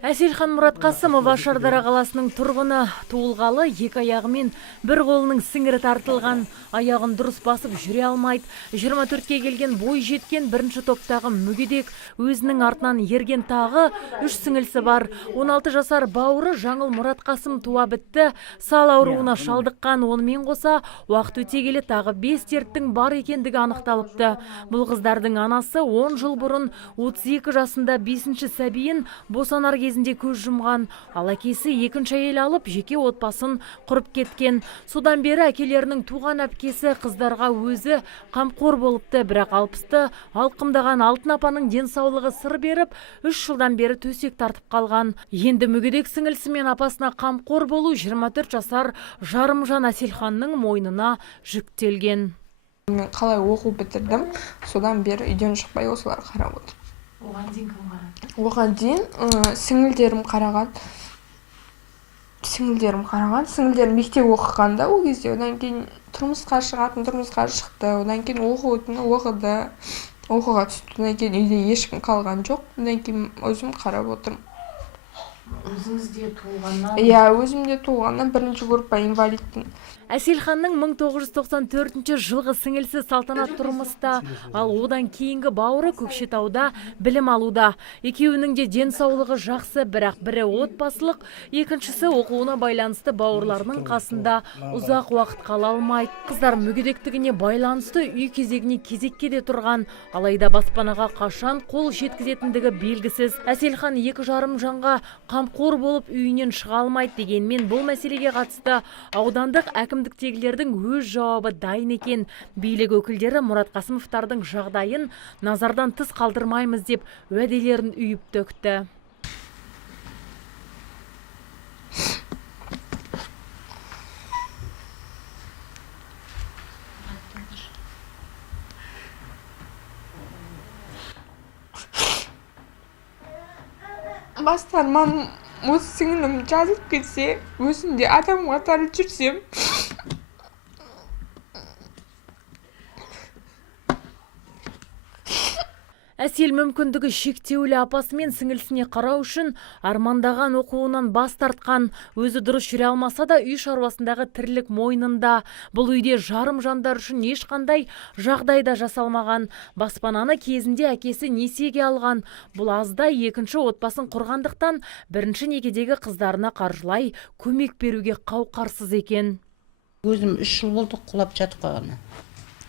Әселхан Мұратқасымова Шардара қаласының тұрғыны, туылғалы екі аяғымен бір қолының сіңірі тартылған, аяғын дұрыс басып жүре алмайды. 24-ке келген бой жеткен бірінші топтағы мүгедек, өзінің артынан ерген тағы 3 сіңілісі бар. 16 жасар бауыры Жаңыл Мұратқасым туа бітті, сал ауруына шалдыққан. Онымен қоса уақыт өте келе тағы 5 дерттің бар екендігі анықталыпты. Бұл қыздардың анасы 10 жыл бұрын 32 жасында 5-ші сәбиін босанар кезінде көз жұмған, ал әкесі екінші әйел алып жеке отбасын құрып кеткен. Содан бері әкелерінің туған әпкесі қыздарға өзі қамқор болыпты, бірақ 60-ты алқымдаған алтын апаның денсаулығы сыр беріп, 3 жылдан бері төсек тартып қалған. Енді мүгедек сіңілісі мен апасына қамқор болу 24 жасар Жарымжан Әселханның мойнына жүктелген. Мен қалай оқу бітірдім, содан бері үйден шықпай осылар қарап отыр. Оған дейін кім қарады? Оған дейін сіңілдерім қараған. Сіңілдерім мектеп оқығанда ол кезде, одан кейін тұрмысқа шықты, одан кейін оқыды, оқуға түсті, одан кейін үйде ешкім қалған жоқ, одан кейін өзім қарап отырмын. Өзіңізде туылғаннан? Иә, өзімде туылғаннан бірінші группа инвалидпін. Әселханның 1994 жылғы сіңілісі Салтанат тұрмыста, ал одан кейінгі бауыры Көкшетауда білім алуда. Екеуінің де денсаулығы жақсы, бірақ бірі отбасылық, екіншісі оқуына байланысты бауырларының қасында ұзақ уақыт қала алмайды. Қыздар мүгедектігіне байланысты үй кезегіне кезекке де тұрған, алайда баспанаға қашан қол жеткізетіндігі белгісіз. Әселхан 2 жарым жанға қамқор болып үйінен шыға алмайды, дегенмен бұл мәселеге қатысты аудандық әкімдіктегілердің өз жауабы дайын екен. Билік өкілдері Мұратқасымовтардың жағдайын назардан тыс қалдырмаймыз деп уәделерін үйіп төкті. Басты арманым осы сіңілім жазылып кетсе, өзінде адам қатары жүрсем. Әсел мүмкіндігі шектеулі апасы мен сіңілісіне қарау үшін армандаған оқуынан бас тартқан. Өзі дұрыс жүре алмаса да үй шаруасындағы тірлік мойнында. Бұл үйде жарым жандар үшін ешқандай жағдайда жасалмаған. Баспананы кезінде әкесі несиеге алған. Бұл аздай екінші отбасын құрғандықтан бірінші некедегі қыздарына қаржылай көмек беруге қауқарсыз екен. Өзім 3 жыл болды құлап жатып қалғаны.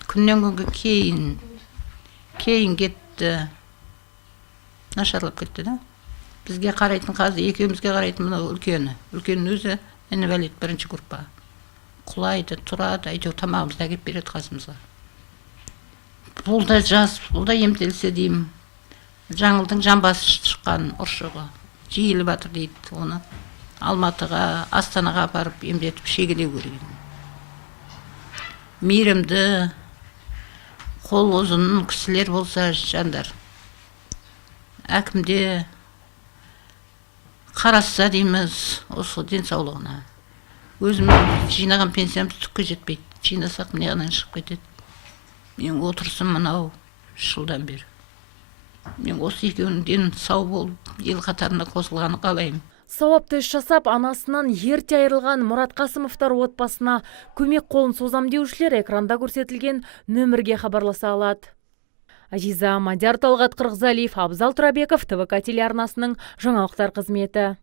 Күннен күнге кейін кетті. Нашарлап кетті да. Бізге қарайтын қазір, екеумізге қарайтын мұны үлкен өзі инвалид 1-ші группа. Құлайды, тұрады, әйтеуір тамағымызды әкеп береді қасымызға. Бұл да жас, бұл да емделсе деймін. Жаңылдың жамбасы шыққан ұршығы жиіліп жатыр дейді. Оны Алматыға, Астанаға апарып емдетіп шегелеу керек. Мейірімді, қол ұзын кісілер болса жандар, әкімде қарасса дейміз осы денсаулығына. Өзім жинаған пенсиямыз түкке жетпейді. Жинасақ неғынан шығып кетеді. Мен отырсым мынау 3 жылдан бері. Мен осы екеуінің сау болып ел қатарына қосылғаны қалаймын. Сауапты іс жасап, анасынан ерте айырылған Мұратқасымовтар отбасына көмек қолын созам деушілер экранда көрсетілген нөмірге хабарласа алады. Азиза Мадияр, Талғат Қырғызалиев, Абзал Тұрабеков, ТВК телеарнасының жаңалықтар қызметі.